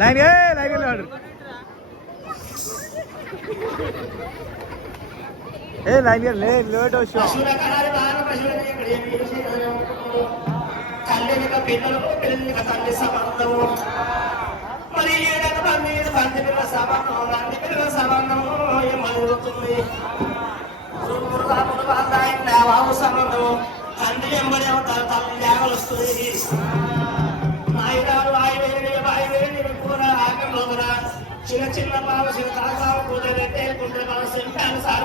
line line ए line ले late हो show చిన్న చిన్న బావ చిన్న తాత బావ కూతురు పెట్టే కుంటే బావ సింటాను సార్